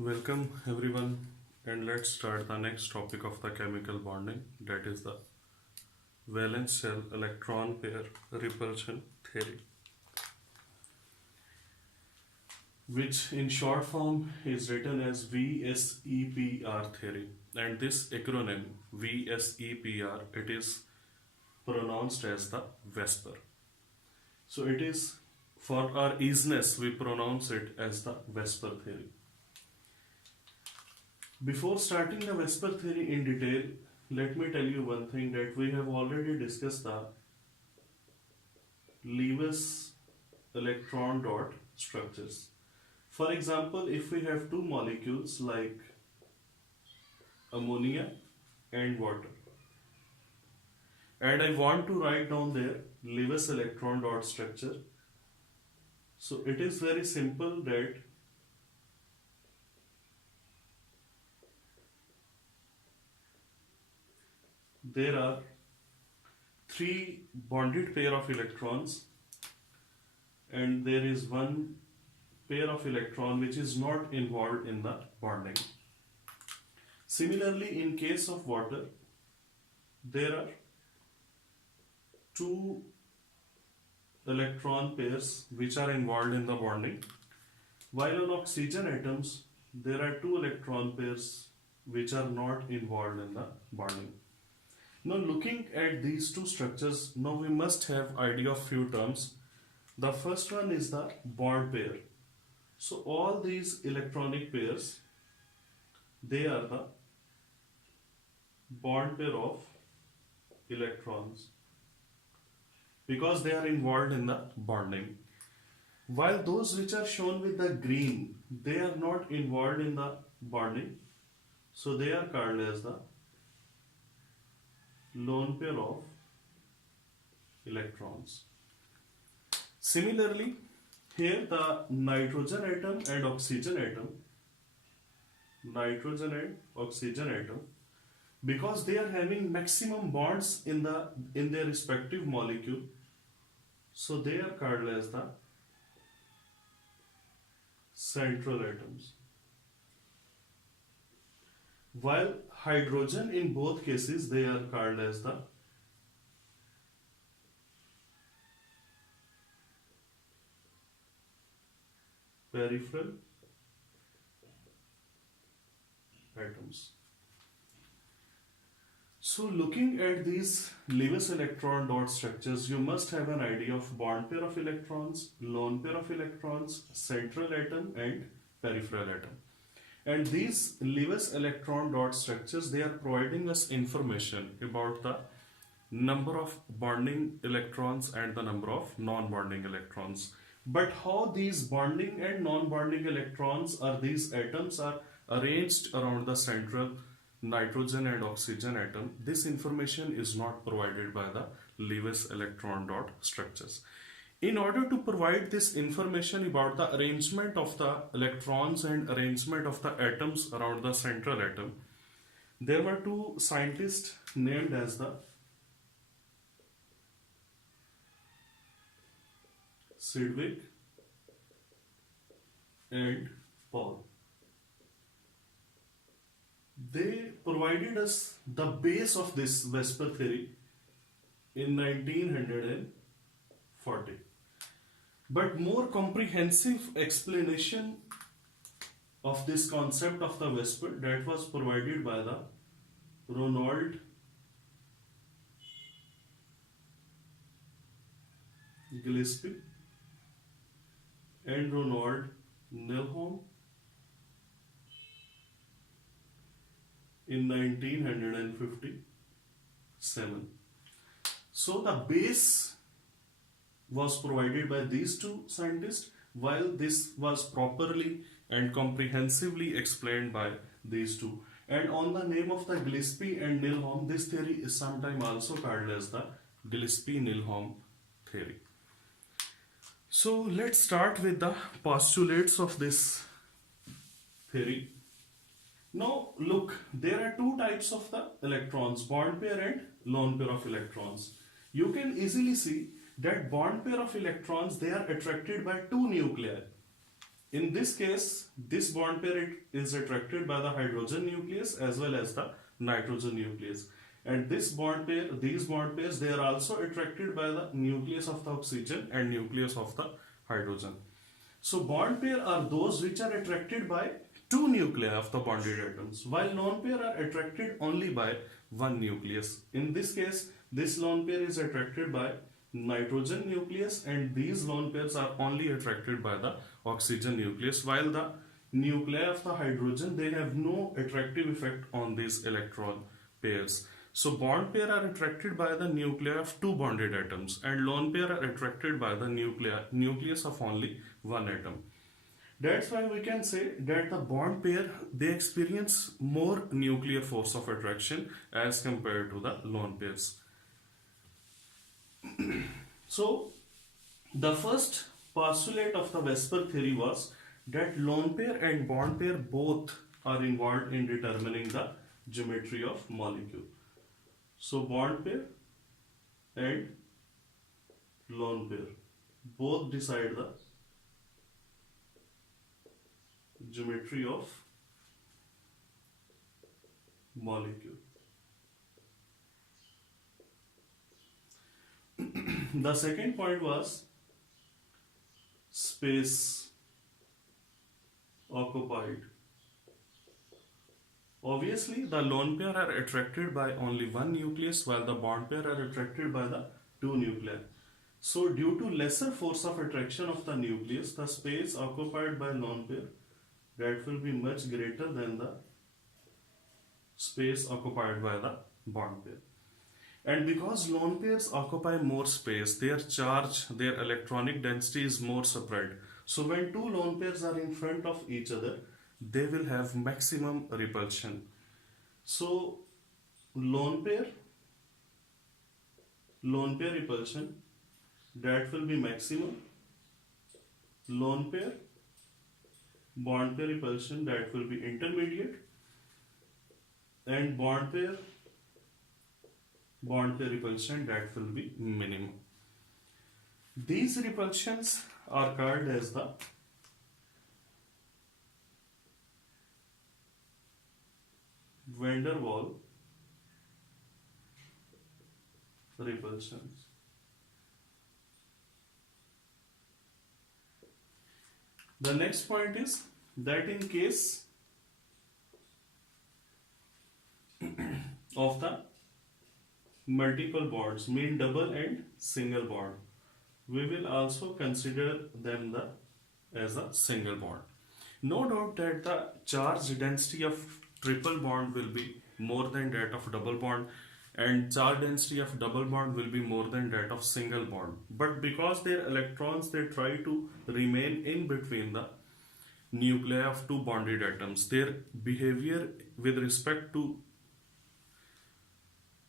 Welcome everyone, and let's start the next topic of the chemical bonding, that is the valence shell electron pair repulsion theory, which in short form is written as VSEPR theory. And this acronym VSEPR, it is pronounced as the Vesper. So it is, for our easiness, we pronounce it as the Vesper theory. Before starting the Vesper theory in detail, let me tell you one thing, that we have already discussed the Lewis electron dot structures. For example, if we have two molecules like ammonia and water, and I want to write down their Lewis electron dot structure, so it is very simple that there are three bonded pair of electrons and there is one pair of electron which is not involved in the bonding. Similarly, in case of water, there are two electron pairs which are involved in the bonding, while on oxygen atoms there are two electron pairs which are not involved in the bonding. Now looking at these two structures, now we must have idea of few terms. The first one is the bond pair. So all these electronic pairs, they are the bond pair of electrons because they are involved in the bonding. While those which are shown with the green, they are not involved in the bonding, so they are called as the lone pair of electrons. Similarly, here the nitrogen atom and oxygen atom, because they are having maximum bonds in their respective molecule, so they are called as the central atoms. While hydrogen, in both cases, they are called as the peripheral atoms. So looking at these Lewis electron dot structures, you must have an idea of bond pair of electrons, lone pair of electrons, central atom and peripheral atom. And these Lewis electron dot structures, they are providing us information about the number of bonding electrons and the number of non-bonding electrons. But how these bonding and non-bonding electrons or these atoms are arranged around the central nitrogen and oxygen atom, this information is not provided by the Lewis electron dot structures. In order to provide this information about the arrangement of the electrons and arrangement of the atoms around the central atom, there were two scientists named as the Sidgwick and Paul. They provided us the base of this Vesper theory in 1940. But more comprehensive explanation of this concept of the Vesper, that was provided by the Ronald Gillespie and Ronald Neilholm in 1957. So the base was provided by these two scientists, while this was properly and comprehensively explained by these two. And on the name of the Gillespie and Neilholm, this theory is sometimes also called as the Gillespie-Neilholm theory. So let's start with the postulates of this theory. Now look, there are two types of the electrons, bond pair and lone pair of electrons. You can easily see that bond pair of electrons, they are attracted by two nuclei. In this case, this bond pair is attracted by the hydrogen nucleus as well as the nitrogen nucleus. And this bond pair, these bond pairs, they are also attracted by the nucleus of the oxygen and nucleus of the hydrogen. So bond pair are those which are attracted by two nuclei of the bonded atoms, while lone pair are attracted only by one nucleus. In this case, this lone pair is attracted by nitrogen nucleus, and these lone pairs are only attracted by the oxygen nucleus, while the nuclei of the hydrogen, they have no attractive effect on these electron pairs. So bond pair are attracted by the nuclei of two bonded atoms, and lone pair are attracted by the nucleus of only one atom. That's why we can say that the bond pair, they experience more nuclear force of attraction as compared to the lone pairs. So the first postulate of the Vesper theory was that lone pair and bond pair both are involved in determining the geometry of molecule. So bond pair and lone pair both decide the geometry of molecule. The second point was space occupied. Obviously, the lone pair are attracted by only one nucleus, while the bond pair are attracted by the two nuclei. So due to lesser force of attraction of the nucleus, the space occupied by lone pair, that will be much greater than the space occupied by the bond pair. And because lone pairs occupy more space, their charge, their electronic density is more spread. So when two lone pairs are in front of each other, they will have maximum repulsion. So lone pair repulsion, that will be maximum. Lone pair, bond pair repulsion, that will be intermediate. And bond pair repulsion, that will be minimum. These repulsions are called as the van der Waal repulsions. The next point is that in case of the multiple bonds, mean double and single bond, we will also consider them as a single bond. No doubt that the charge density of triple bond will be more than that of double bond, and charge density of double bond will be more than that of single bond. But because their electrons, they try to remain in between the nuclei of two bonded atoms, their behavior with respect to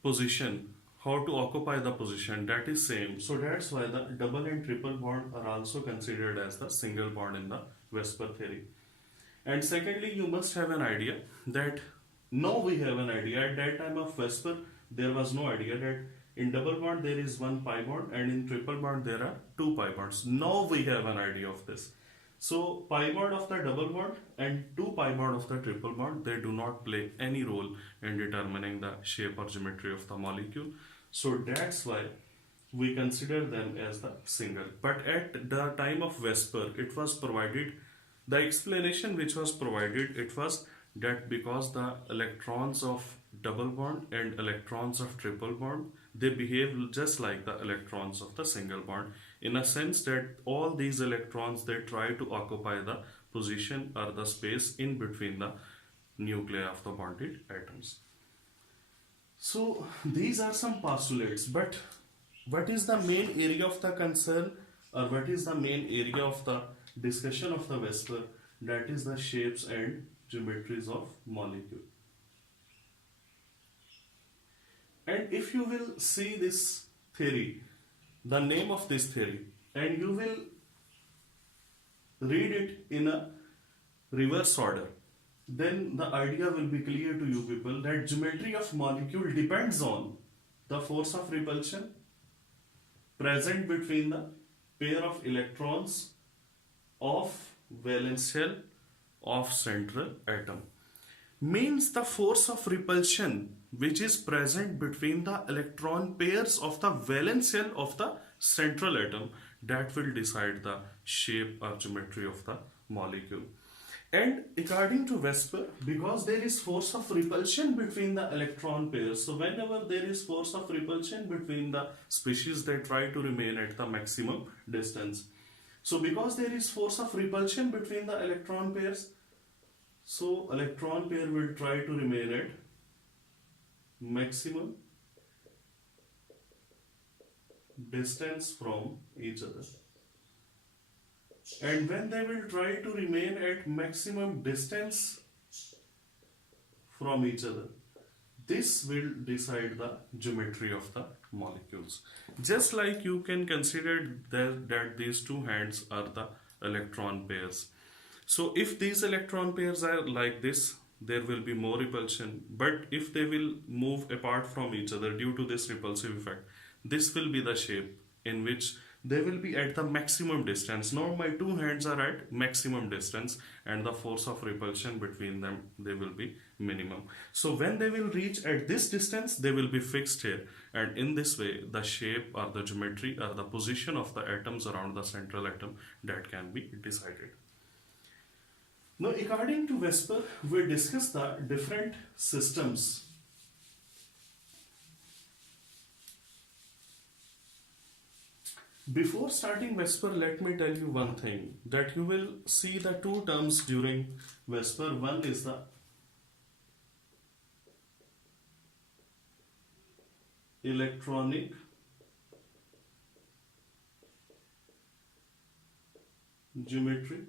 position, how to occupy the position, that is same. So that's why the double and triple bond are also considered as the single bond in the Vesper theory. And secondly, you must have an idea that now we have an idea. At that time of Vesper, there was no idea that in double bond there is one pi bond and in triple bond there are two pi bonds. Now we have an idea of this. So pi bond of the double bond and two pi bond of the triple bond, they do not play any role in determining the shape or geometry of the molecule. So that's why we consider them as the single. But at the time of Vesper, it was provided, the explanation which was provided, it was that because the electrons of double bond and electrons of triple bond, they behave just like the electrons of the single bond, in a sense that all these electrons, they try to occupy the position or the space in between the nuclei of the bonded atoms. So these are some postulates, but what is the main area of the concern, or what is the main area of the discussion of the Vesper? That is the shapes and geometries of molecule. And if you will see this theory, the name of this theory, and you will read it in a reverse order, then the idea will be clear to you people that geometry of molecule depends on the force of repulsion present between the pair of electrons of valence shell of central atom. Means the force of repulsion which is present between the electron pairs of the valence shell of the central atom, that will decide the shape or geometry of the molecule. And according to Vesper, because there is force of repulsion between the electron pairs, so whenever there is force of repulsion between the species, they try to remain at the maximum distance. So because there is force of repulsion between the electron pairs, so electron pair will try to remain at maximum distance from each other. And when they will try to remain at maximum distance from each other, this will decide the geometry of the molecules. Just like you can consider that these two hands are the electron pairs. So if these electron pairs are like this, there will be more repulsion. But if they will move apart from each other due to this repulsive effect, this will be the shape in which they will be at the maximum distance. Now my two hands are at maximum distance and the force of repulsion between them, they will be minimum. So when they will reach at this distance, they will be fixed here, and in this way the shape or the geometry or the position of the atoms around the central atom, that can be decided. Now according to Vesper, we discuss the different systems. Before starting Vesper, let me tell you one thing, that you will see the two terms during Vesper. One is the electronic geometry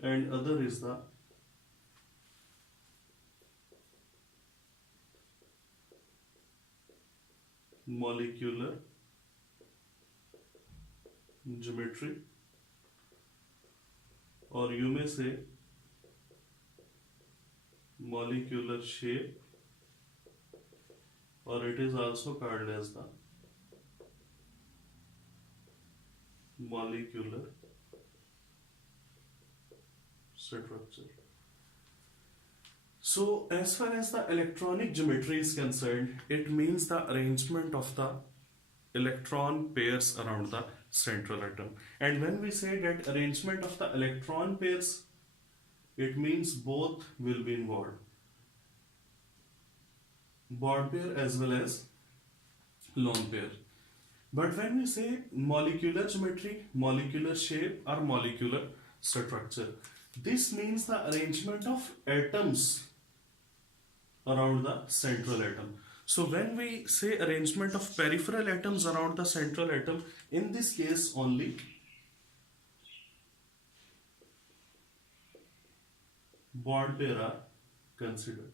and other is the molecular geometry, or you may say molecular shape, or it is also called as the molecular structure. So as far as the electronic geometry is concerned, it means the arrangement of the electron pairs around the central atom. And when we say that arrangement of the electron pairs, it means both will be involved, bond pair as well as lone pair. But when we say molecular geometry, molecular shape or molecular structure, this means the arrangement of atoms around the central atom. So when we say arrangement of peripheral atoms around the central atom, in this case only bond pair are considered.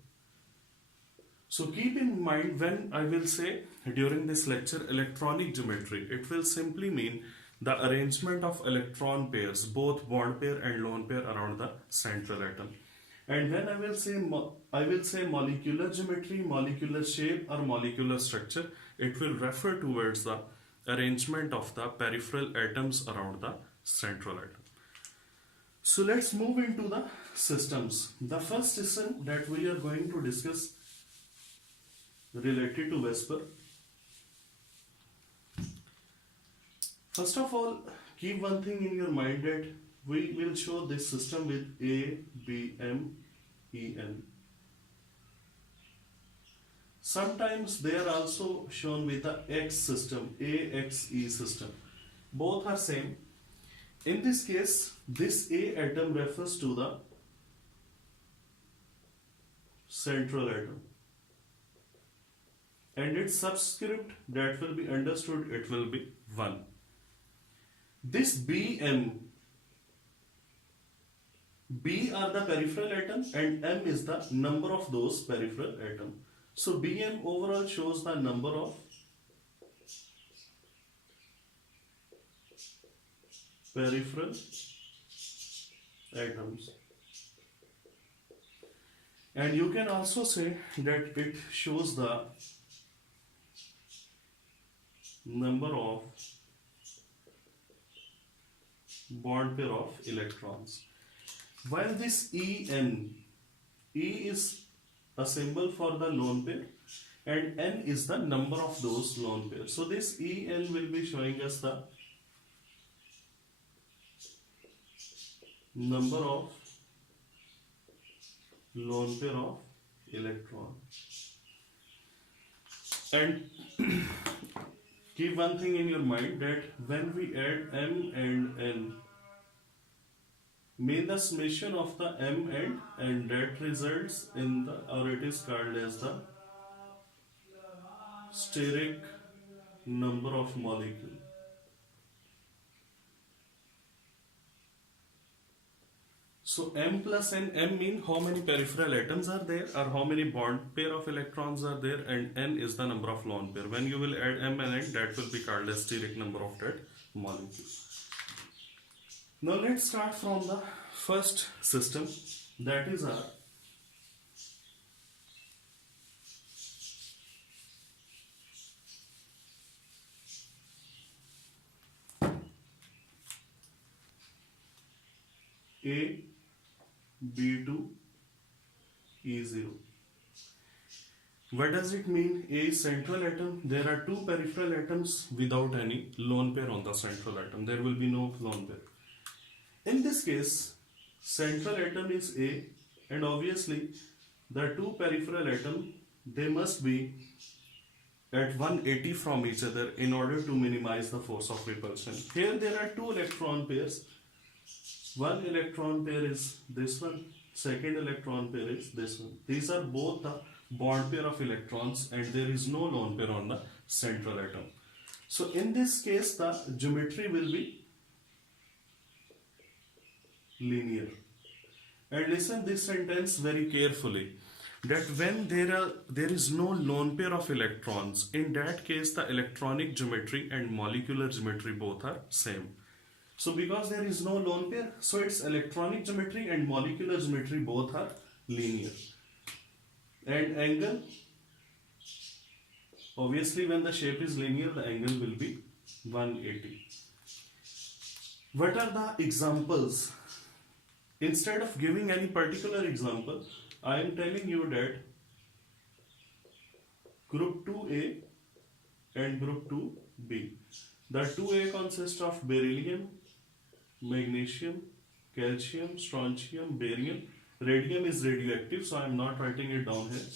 So keep in mind, when I will say during this lecture electronic geometry, it will simply mean the arrangement of electron pairs, both bond pair and lone pair around the central atom. And when I will say molecular geometry, molecular shape or molecular structure, it will refer towards the arrangement of the peripheral atoms around the central atom. So let's move into the systems. The first system that we are going to discuss related to Vesper. First of all, keep one thing in your mind, that we will show this system with A, B, M, E, N. Sometimes they are also shown with the X system, A, X, E system. Both are same. In this case, this A atom refers to the central atom. And its subscript that will be understood, it will be 1. This BM, B are the peripheral atoms and M is the number of those peripheral atoms. So BM overall shows the number of peripheral atoms. And you can also say that it shows the number of bond pair of electrons. While this En, E is a symbol for the lone pair and N is the number of those lone pairs. So this En will be showing us the number of lone pair of electron. And keep one thing in your mind, that when we add M and N, mean the summation of the M and N, that results in the, or it is called as the steric number of molecule. So M plus N, M mean how many peripheral atoms are there or how many bond pair of electrons are there, and N is the number of lone pair. When you will add M and N, that will be called as steric number of that molecule. Now let's start from the first system, that is our A, B2, E0. What does it mean? A is central atom. There are two peripheral atoms without any lone pair on the central atom. There will be no lone pair. In this case, central atom is A, and obviously the two peripheral atoms, they must be at 180 from each other in order to minimize the force of repulsion. Here there are two electron pairs. One electron pair is this one, second electron pair is this one. These are both the bond pair of electrons and there is no lone pair on the central atom. So in this case the geometry will be linear. And listen this sentence very carefully, that when there is no lone pair of electrons, in that case the electronic geometry and molecular geometry both are same. So because there is no lone pair, so its electronic geometry and molecular geometry both are linear. And angle, obviously when the shape is linear, the angle will be 180. What are the examples? Instead of giving any particular example, I am telling you that group 2A and group 2B. The 2A consists of beryllium, magnesium, calcium, strontium, barium. Radium is radioactive, so I am not writing it down here.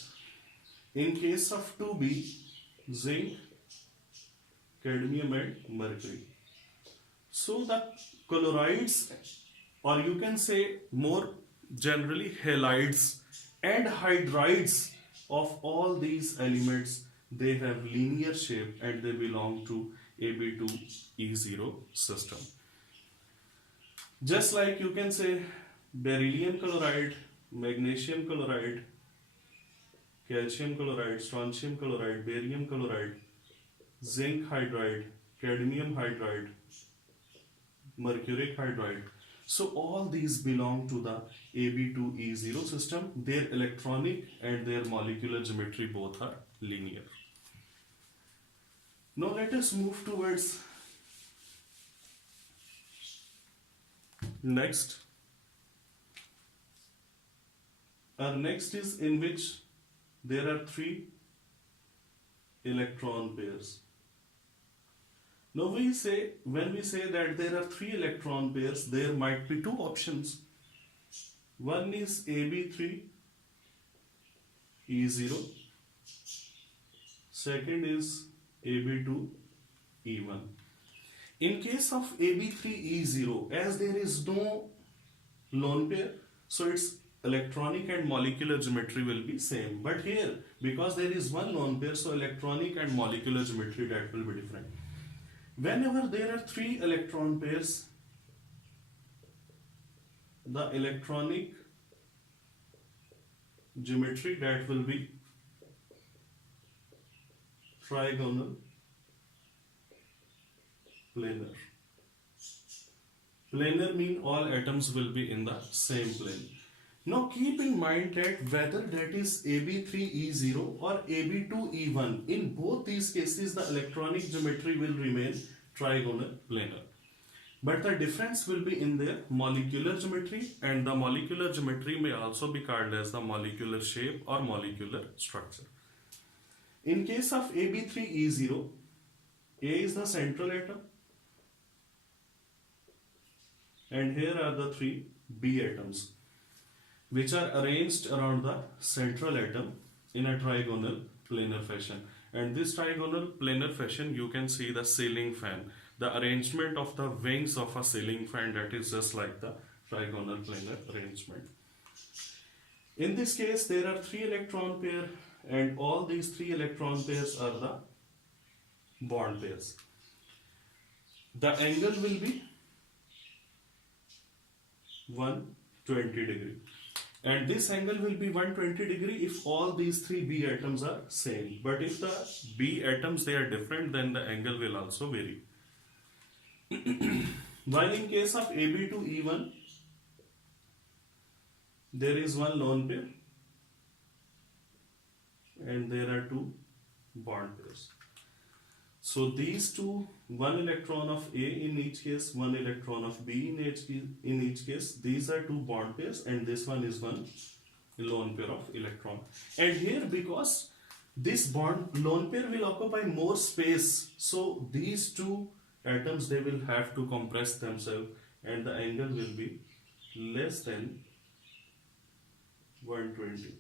In case of 2B, zinc, cadmium and mercury. So the chlorides, or you can say more generally halides and hydrides of all these elements, they have linear shape and they belong to Ab2E0 system. Just like you can say beryllium chloride, magnesium chloride, calcium chloride, strontium chloride, barium chloride, zinc hydride, cadmium hydride, mercuric hydride. So all these belong to the Ab2E0 system. Their electronic and their molecular geometry both are linear. Now let us move towards next. Our next is in which there are three electron pairs. Now when we say that there are three electron pairs, there might be two options. One is Ab3E0, second is Ab2E1. In case of Ab3E0, as there is no lone pair, so its electronic and molecular geometry will be same. But here, because there is one lone pair, so electronic and molecular geometry, that will be different. Whenever there are three electron pairs, the electronic geometry, that will be trigonal planar. Planar mean all atoms will be in the same plane. Now keep in mind that whether that is Ab3E0 or Ab2E1, in both these cases the electronic geometry will remain trigonal planar. but the difference will be in their molecular geometry, and the molecular geometry may also be called as the molecular shape or molecular structure. In case of AB3E0, A is the central atom, and here are the three B atoms, which are arranged around the central atom in a trigonal planar fashion. And this trigonal planar fashion, you can see the ceiling fan, the arrangement of the wings of a ceiling fan, that is just like the trigonal planar arrangement. In this case, there are 3 electron pairs, and all these 3 electron pairs are the bond pairs. The angle will be 120 degree, and this angle will be 120 degree if all these 3 B atoms are same. But if the B atoms they are different, then the angle will also vary. While in case of AB2E1, there is one lone pair and there are 2 bond pairs. So these two, one electron of A in each case, one electron of B in each case, these are 2 bond pairs, and this one is one lone pair of electron. And here, because this bond lone pair will occupy more space, so these 2 atoms, they will have to compress themselves, and the angle will be less than 120.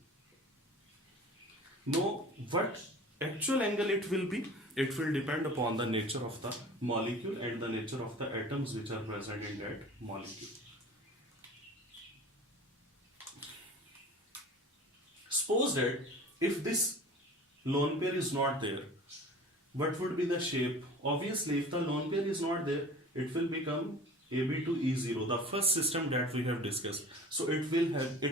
Now, what actual angle it will be? It will depend upon the nature of the molecule and the nature of the atoms which are present in that molecule. Suppose that if this lone pair is not there, what would be the shape? Obviously, if the lone pair is not there, it will become AB2E0, the first system that we have discussed. So it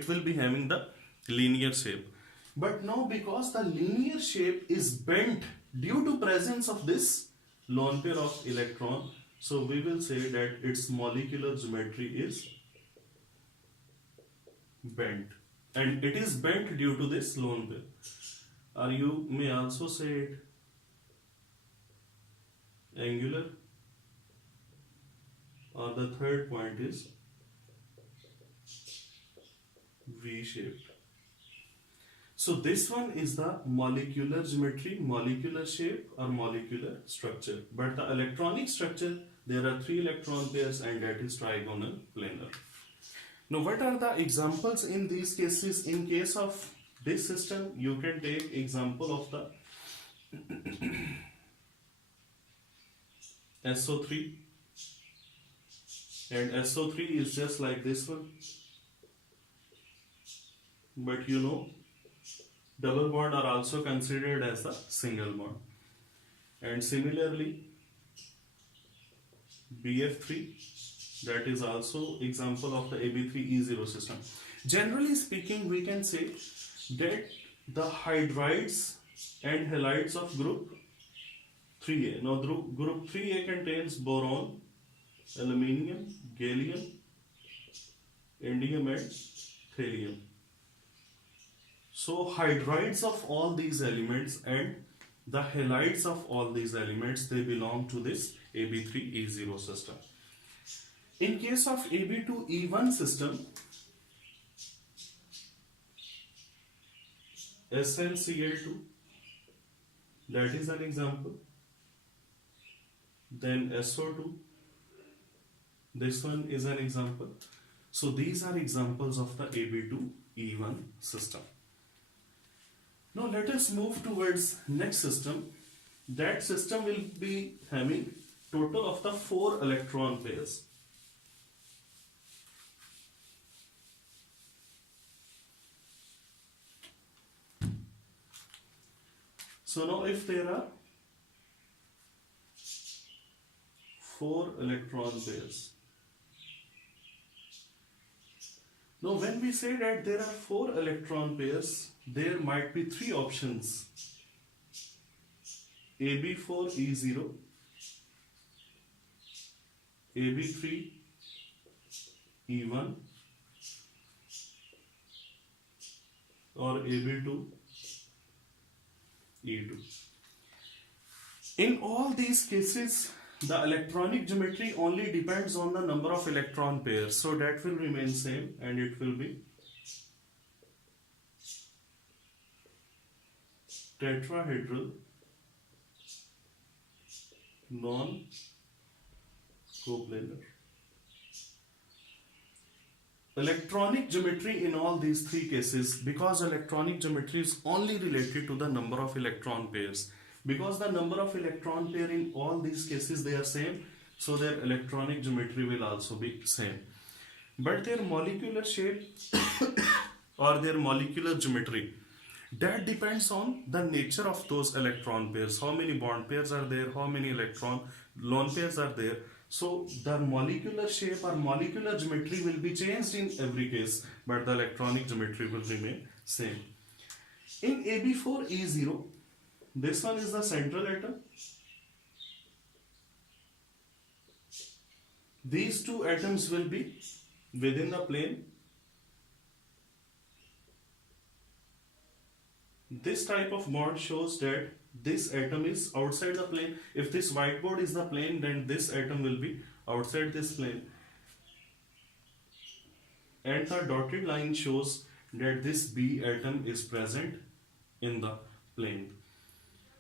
will be having the linear shape. But now, because the linear shape is bent due to presence of this lone pair of electron, so we will say that its molecular geometry is bent, and it is bent due to this lone pair. Or you may also say it angular, or the third point is V-shaped. So this one is the molecular geometry, molecular shape or molecular structure. But the electronic structure, there are 3 electron pairs, and that is trigonal planar. Now what are the examples in these cases? In case of this system, you can take example of the SO3, and SO3 is just like this one, but you know, double bond are also considered as a single bond. And similarly, BF3, that is also example of the AB3E0 system. Generally speaking, we can say that the hydrides and halides of group 3A. Now group 3A contains boron, aluminium, gallium, indium and thallium. So hydrides of all these elements and the halides of all these elements, they belong to this AB3E0 system. In case of AB2E1 system, SnCl2, that is an example. Then SO2, this one is an example. So these are examples of the AB2E1 system. Now let us move towards next system. That system will be having total of the 4 electron pairs. So now if there are 4 electron pairs. Now when we say that there are 4 electron pairs, there might be 3 options: AB4E0, AB3E1 or AB2E2. In all these cases, the electronic geometry only depends on the number of electron pairs, so that will remain same and it will be tetrahedral non-coplanar. Electronic geometry in all these three cases, because electronic geometry is only related to the number of electron pairs, because the number of electron pair in all these cases they are same, so their electronic geometry will also be same, but their molecular shape or their molecular geometry, that depends on the nature of those electron pairs, how many bond pairs are there, how many electron lone pairs are there. So the molecular shape or molecular geometry will be changed in every case, but the electronic geometry will remain same. In AB4E0, this one is the central atom. These two atoms will be within the plane. This type of bond shows that this atom is outside the plane. If this whiteboard is the plane, then this atom will be outside this plane. And the dotted line shows that this B atom is present in the plane.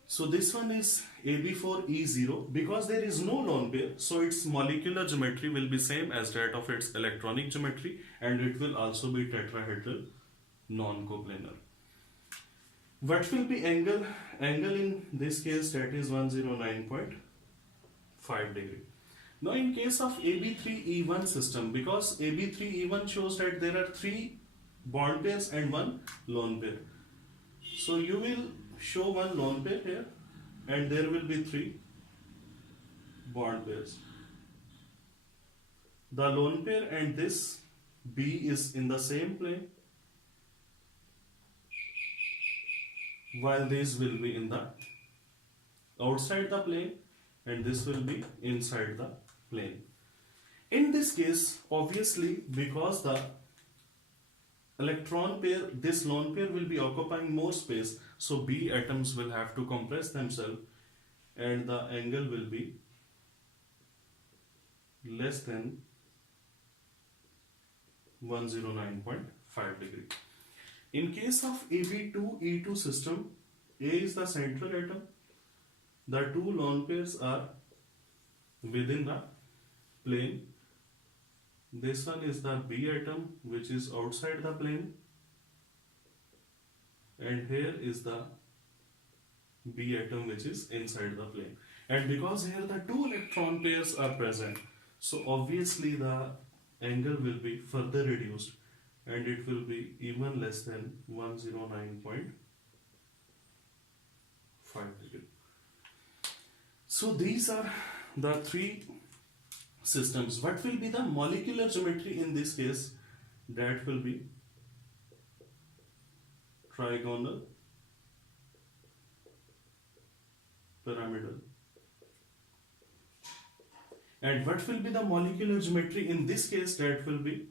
So this one is AB4E0. Because there is no lone pair, so its molecular geometry will be same as that of its electronic geometry, and it will also be tetrahedral non-coplanar. What will be angle? Angle in this case, that is 109.5 degree. Now in case of AB3E1 system, because AB3E1 shows that there are 3 bond pairs and 1 lone pair. So you will show 1 lone pair here and there will be 3 bond pairs. The lone pair and this B is in the same plane, while this will be in the outside the plane and this will be inside the plane. In this case, obviously, because the electron pair, this lone pair will be occupying more space, so B atoms will have to compress themselves and the angle will be less than 109.5 degree. In case of AB2E2 system, A is the central atom, the 2 lone pairs are within the plane. This one is the B atom which is outside the plane, and here is the B atom which is inside the plane. And because here the 2 electron pairs are present, so obviously the angle will be further reduced and it will be even less than 109.5 degree. So these are the 3 systems. What will be the molecular geometry in this case? That will be trigonal, pyramidal. And what will be the molecular geometry in this case? That will be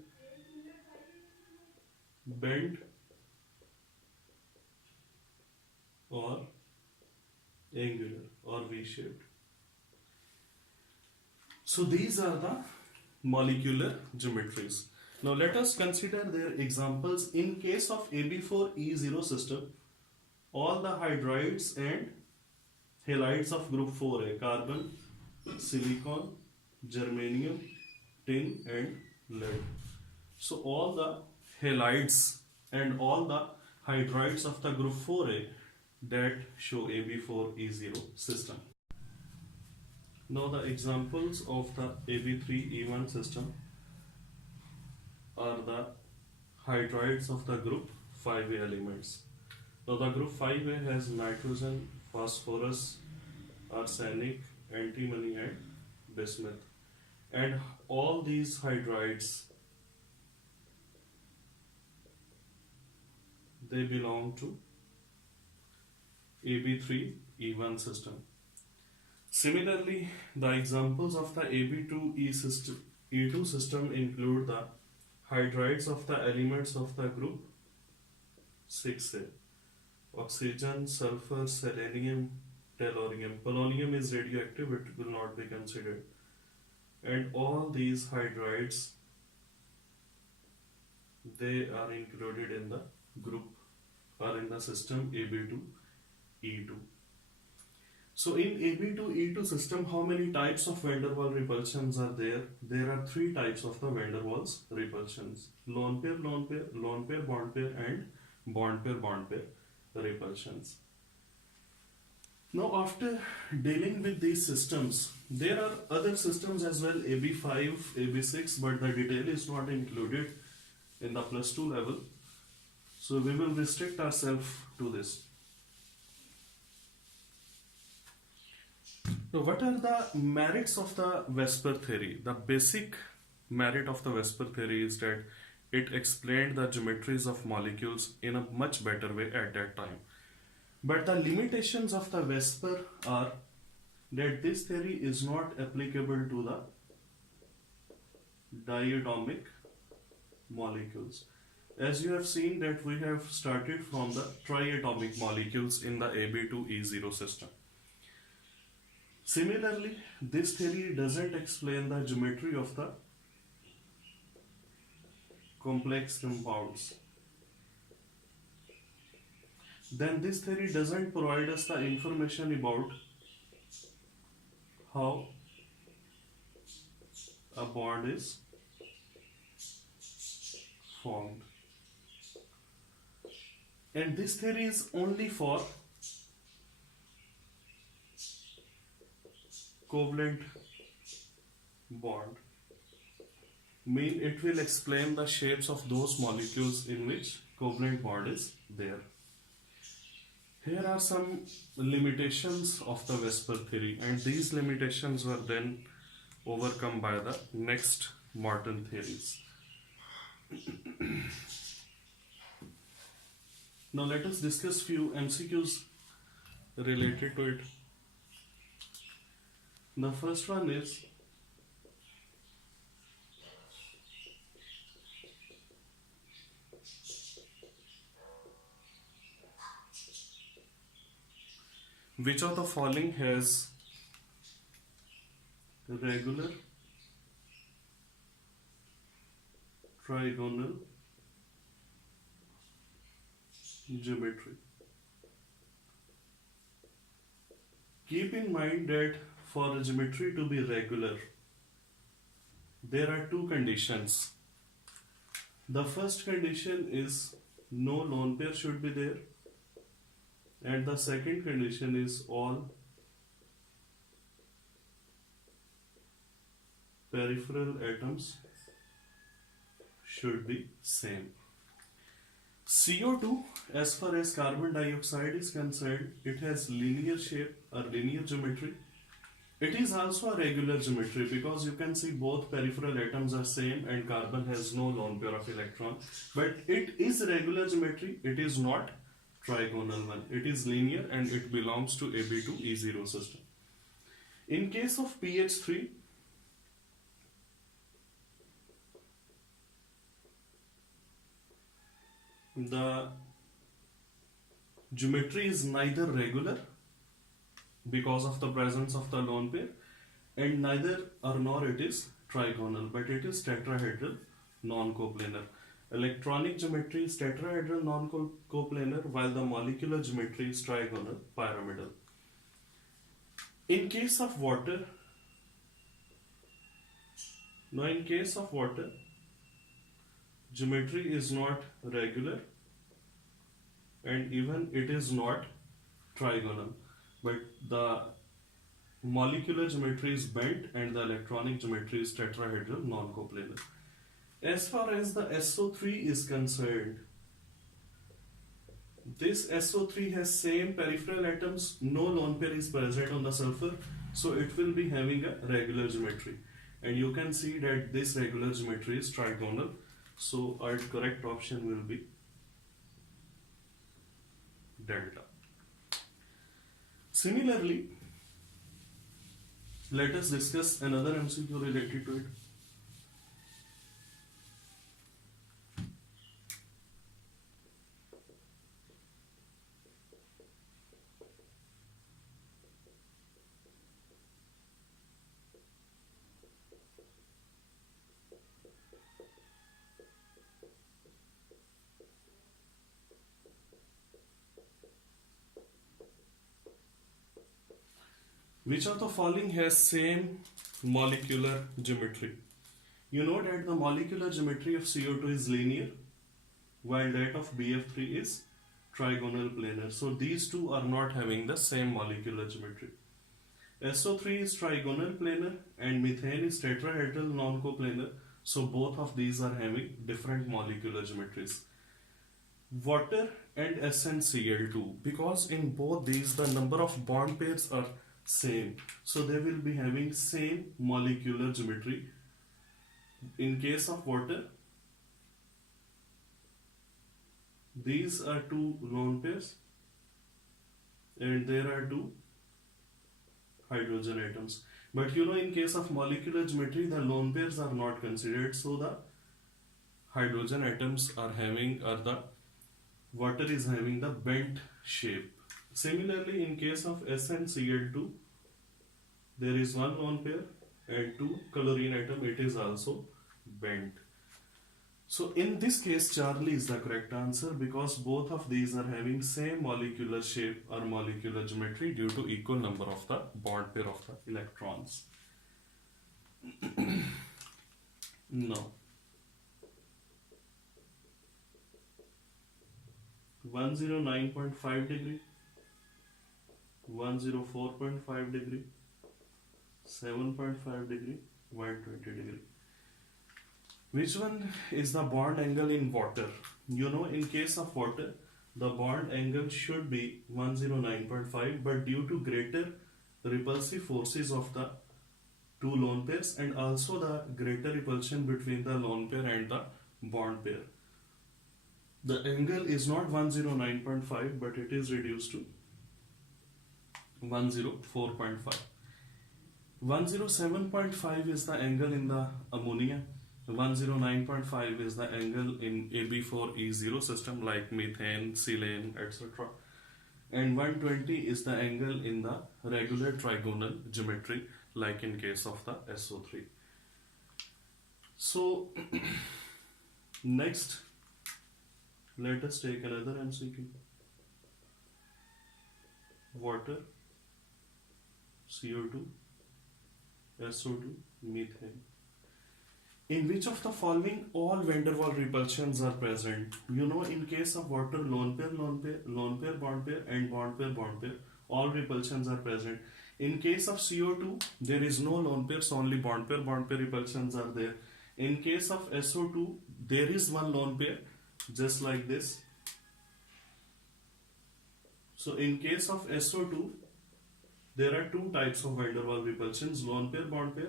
bent or angular or V-shaped. So these are the molecular geometries. Now let us consider their examples. In case of AB4E0 system, all the hydrides and halides of group 4A, carbon, silicon, germanium, tin and lead. So all the halides and all the hydrides of the group 4A that show AB4E0 system. Now the examples of the AB3E1 system are the hydrides of the group 5A elements. Now the group 5A has nitrogen, phosphorus, arsenic, antimony and bismuth. And all these hydrides, they belong to AB3E1 system. Similarly, the examples of the AB2E2 system include the hydrides of the elements of the group 6A, oxygen, sulfur, selenium, tellurium. Polonium is radioactive, it will not be considered. And all these hydrides, they are included in the group or in the system Ab2E2. So in Ab2E2 system, how many types of van der Waals repulsions are there? There are three types of the van der Waals repulsions: lone pair, lone pair, lone pair, bond pair, and bond pair repulsions. Now after dealing with these systems, there are other systems as well, AB5, AB6, but the detail is not included in the +2 level. So we will restrict ourselves to this. So what are the merits of the Vesper theory? The basic merit of the Vesper theory is that it explained the geometries of molecules in a much better way at that time. But the limitations of the Vesper are that this theory is not applicable to the diatomic molecules. As you have seen that we have started from the triatomic molecules in the Ab2E0 system. Similarly, this theory doesn't explain the geometry of the complex compounds. Then this theory doesn't provide us the information about how a bond is formed. And this theory is only for covalent bond. Mean it will explain the shapes of those molecules in which covalent bond is there. Here are some limitations of the Vesper theory, and these limitations were then overcome by the next modern theories. Now let us discuss few MCQs related to it. The first one is which of the following has regular, trigonal geometry? Keep in mind that for a geometry to be regular, there are two conditions. The first condition is no lone pair should be there, and the second condition is all peripheral atoms should be same. CO2, as far as carbon dioxide is concerned, it has linear shape or linear geometry. It is also a regular geometry because you can see both peripheral atoms are same and carbon has no lone pair of electron. But it is regular geometry, it is not trigonal one. It is linear and it belongs to Ab2E0 system. In case of pH3, the geometry is neither regular because of the presence of the lone pair, and neither or nor it is trigonal, but it is tetrahedral non-coplanar. Electronic geometry is tetrahedral non-coplanar, while the molecular geometry is trigonal pyramidal. In case of water, geometry is not regular and even it is not trigonal, but the molecular geometry is bent and the electronic geometry is tetrahedral non-coplanar. As far as the SO3 is concerned, this SO3 has same peripheral atoms, no lone pair is present on the sulfur, so it will be having a regular geometry. And you can see that this regular geometry is trigonal, so our correct option will be delta. Similarly, let us discuss another MCQ related to it. Which of the following has same molecular geometry? You know that the molecular geometry of CO2 is linear, while that of BF3 is trigonal planar. So these two are not having the same molecular geometry. SO3 is trigonal planar and methane is tetrahedral non-coplanar. So both of these are having different molecular geometries. Water and SnCl2, because in both these the number of bond pairs are same, so they will be having same molecular geometry. In case of water, these are two lone pairs and there are two hydrogen atoms. But you know, in case of molecular geometry, the lone pairs are not considered, so the hydrogen atoms are having, or the water is having the bent shape. Similarly, in case of SnCl2, there is one lone pair and two chlorine atom, it is also bent. So in this case, Charlie is the correct answer because both of these are having same molecular shape or molecular geometry due to equal number of the bond pair of the electrons. Now, 109.5 degree, 104.5 degree, 7.5 degree, 120 degree. Which one is the bond angle in water? You know, in case of water, the bond angle should be 109.5, but due to greater repulsive forces of the two lone pairs and also the greater repulsion between the lone pair and the bond pair, the angle is not 109.5, but it is reduced to 104.5. 107.5 is the angle in the ammonia. 109.5 is the angle in AB4E0 system like methane, silane, etc. And 120 is the angle in the regular trigonal geometry like in case of the SO3. So next, let us take another MCQ. Water, CO2, SO2, methane. In which of the following all van der Waals repulsions are present? You know, in case of water, lone pair, lone pair, lone pair, bond pair, and bond pair, all repulsions are present. In case of CO2, there is no lone pairs, only bond pair repulsions are there. In case of SO2, there is one lone pair, just like this. So in case of SO2, there are two types of van der Waals repulsions, lone pair,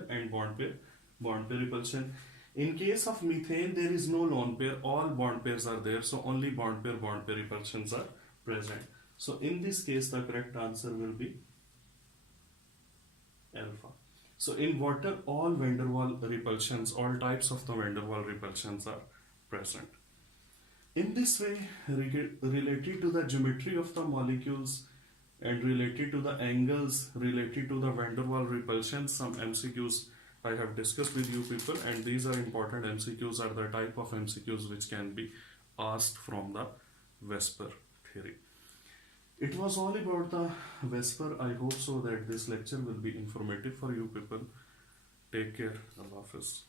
and bond pair repulsion. In case of methane, there is no lone pair, all bond pairs are there, so only bond pair repulsions are present. So in this case, the correct answer will be alpha. So in water, all van der Waals repulsions, all types of the van der Waals repulsions are present. In this way, related to the geometry of the molecules and related to the angles, related to the van der Waals repulsions, some MCQs I have discussed with you people, and these are important MCQs, are the type of MCQs which can be asked from the Vesper theory. It was all about the Vesper. I hope so that this lecture will be informative for you people. Take care. Allah Hafiz.